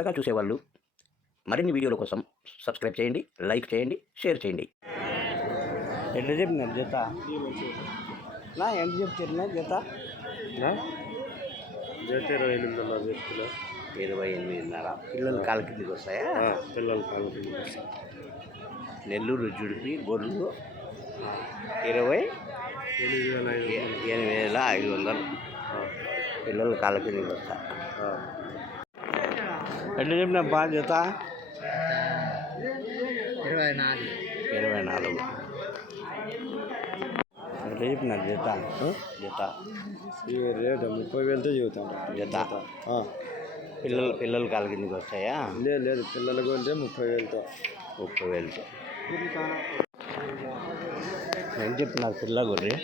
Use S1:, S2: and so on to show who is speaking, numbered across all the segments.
S1: కొత్తగా చూసేవాళ్ళు మరిన్ని వీడియోల కోసం సబ్స్క్రైబ్ చేయండి లైక్ చేయండి షేర్ చేయండి. ఎట్లా చెప్పినారు జత? నా ఎంత చెప్తారు జత?
S2: జత ఇరవై ఎనిమిది వందలు చెప్తున్నా.
S1: ఇరవై ఎనిమిదిన్నర. పిల్లలు. కాలు కిందికి వస్తాయా?
S2: పిల్లలు కావాలి
S1: నెల్లూరు జుడిపి గొర్రెలు. ఇరవై
S2: ఎనిమిది వేల ఐదు
S1: ఎ- ఎనిమిది వేల ఐదు వందలు. పిల్లలు కాళ్ళ కిందకి వస్తా ఎట్లా చెప్పిన బా జత
S2: ఇరవై నాలుగు
S1: ఇరవై నాలుగు ఎట్లా చెప్పినారు జత జత
S2: ఈ రేటు ముప్పై వేలతో చెబుతాను
S1: జత పిల్లలు పిల్లలు కాళ్ళ కిందకి వస్తాయా?
S2: లేదు లేదు పిల్లలకు అంటే ముప్పై వేలతో.
S1: ముప్పై వేలతో. ఏం చెప్పినారు పిల్ల గొర్రె?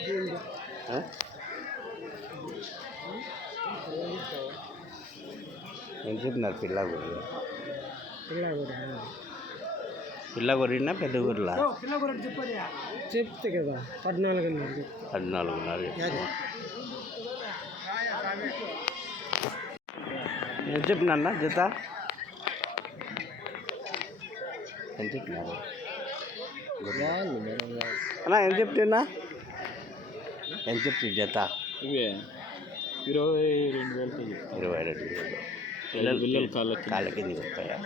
S1: ఆ? ఏం చెప్పినారు పిల్ల గొర్రె పిల్ల గొర్రెనా పెద్ద గొర్రెలా
S2: చెప్తే కదా పద్నాలుగు
S1: పద్నాలుగున్నర ఏం చెప్పినా జత? ఏం చెప్పినారు అన్నా ఏం చెప్తున్నా ఏం చెప్తుంది జత?
S2: ఇవే. ఇరవై రెండు వేలతో
S1: ఇరవై రెండు వేలు. పిల్లలు
S2: పిల్లలు కాళ్ళ
S1: కాళ్ళ కిందకి వస్తాయా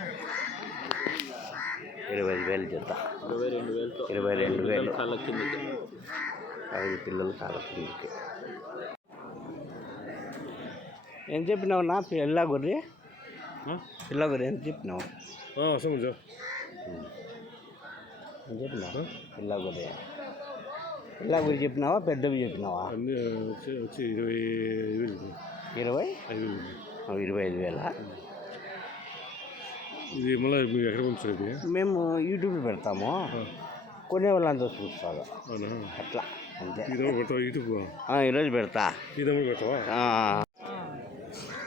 S1: ఇరవై ఐదు వేలు జత
S2: ఇరవై రెండు వేలతో
S1: ఇరవై రెండు వేలు
S2: కాళ్ళ కిందకి
S1: ఐదు పిల్లలు కాళ్ళ కిందకి ఏం చెప్పినావు నా పిల్ల గొర్రె పిల్ల గొర్రె ఏం చెప్పినావు
S2: సముద్రం
S1: ఏం చెప్పినావు పిల్ల గొర్రె పిల్ల గొర్రె చెప్పినావా పెద్దవి చెప్పినావా
S2: అన్నీ వచ్చి వచ్చి ఇరవై ఐదు వేలు
S1: ఇరవై
S2: ఐదు వేలు
S1: ఆ, ఇరవై ఐదు వేల
S2: ఇది మళ్ళీ మీరు ఎక్కడ పంపించేది
S1: మేము యూట్యూబ్లో పెడతాము కొనే వాళ్ళంతా చూస్తారు
S2: అవునా
S1: అట్లా అంతే
S2: ఇది పెడతావా యూట్యూబ్
S1: ఆ, ఈరోజు పెడతా
S2: ఇది పెడతావా
S1: ఆ.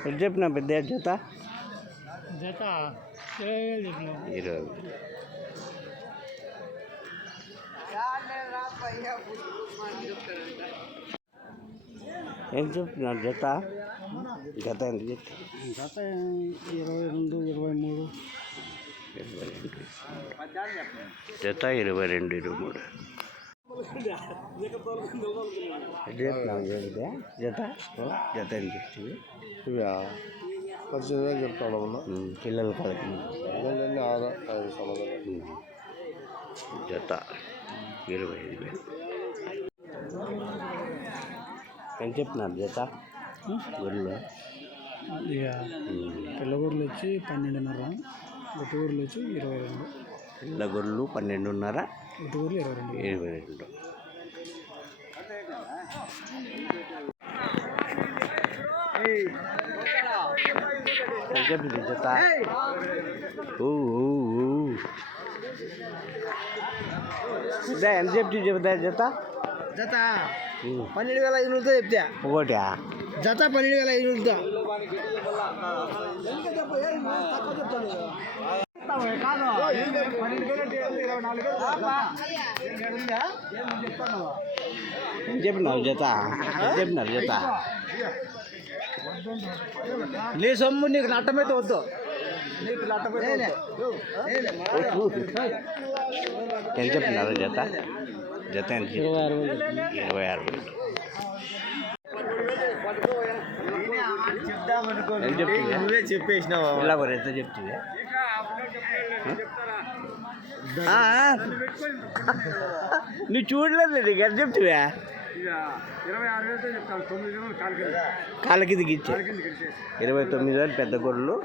S1: ఎంత చెప్పిన పెద్ద జత
S2: జత ఇరవై వేలు చెప్పిన
S1: ఇరవై ఏం చెప్తున్నారు జత జత ఎంత చెప్తారు
S2: జత ఇరవై రెండు ఇరవై మూడు
S1: ఇరవై రెండు జత ఇరవై రెండు ఇరవై మూడు ఎంత చెప్తున్నావు జత జత జత ఎంత చెప్తుంది
S2: ఇవా పద్దెనిమిది వేలు చెప్తాను అన్న
S1: పిల్లల కలకి
S2: ఆరు ఐదు సంవత్సరాలు
S1: జత ఇరవై ఐదు వేలు. ఎంత చెప్తున్నారు జత? గొర్రెలు
S2: ఇక పిల్లగూరులు వచ్చి పన్నెండున్నర గుట్టుగూరులు వచ్చి ఇరవై రెండు.
S1: పిల్ల గొర్రెలు పన్నెండున్నర
S2: గుట్టుగూరులు ఇరవై రెండు.
S1: ఇరవై రెండు. జత. పెద్ద ఎంత చెప్తా జత
S2: పన్నెండు వేల ఐదు వందలతో చెప్తా.
S1: ఒకటా
S2: జత పన్నెండు వేల ఐదు వందలతో
S1: ఎంత చెప్పినావు జత? చెప్పినారు జత?
S2: నీ సొమ్ము నీకు నట్టమైతే వద్దు.
S1: ఎంత చెప్పినారు జత? జత ఎంత చెప్పినారు? ఇరవై ఆరు
S2: నువ్వే చెప్పేసినావు?
S1: ఎంత చెప్తుంది. నువ్వు చూడలేదు నీకు ఎంత చెప్తువా
S2: ఇరవై ఆరు వేలతో చెప్తాను తొమ్మిది వేలు కాలు
S1: కాళ్ళ కిందకి ఇచ్చే. ఇరవై తొమ్మిది వేలు పెద్ద గొర్రెలు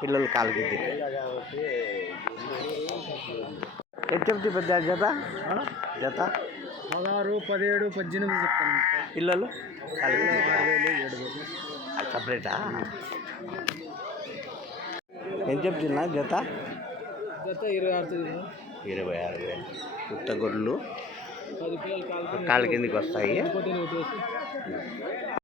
S1: పిల్లలు కాళ్ళ కిందకి. ఎంత చెప్తే పెద్ద జత? జత?
S2: పదహారు పదిహేడు పద్దెనిమిది చెప్తాను. వేలు
S1: సపరేటా? ఏం చెప్తున్నా జత?
S2: జత ఇరవై ఆరు
S1: ఇరవై ఆరు వేలు. కొత్త గొర్రెలు కాళ్ళ కిందకి వస్తాయి.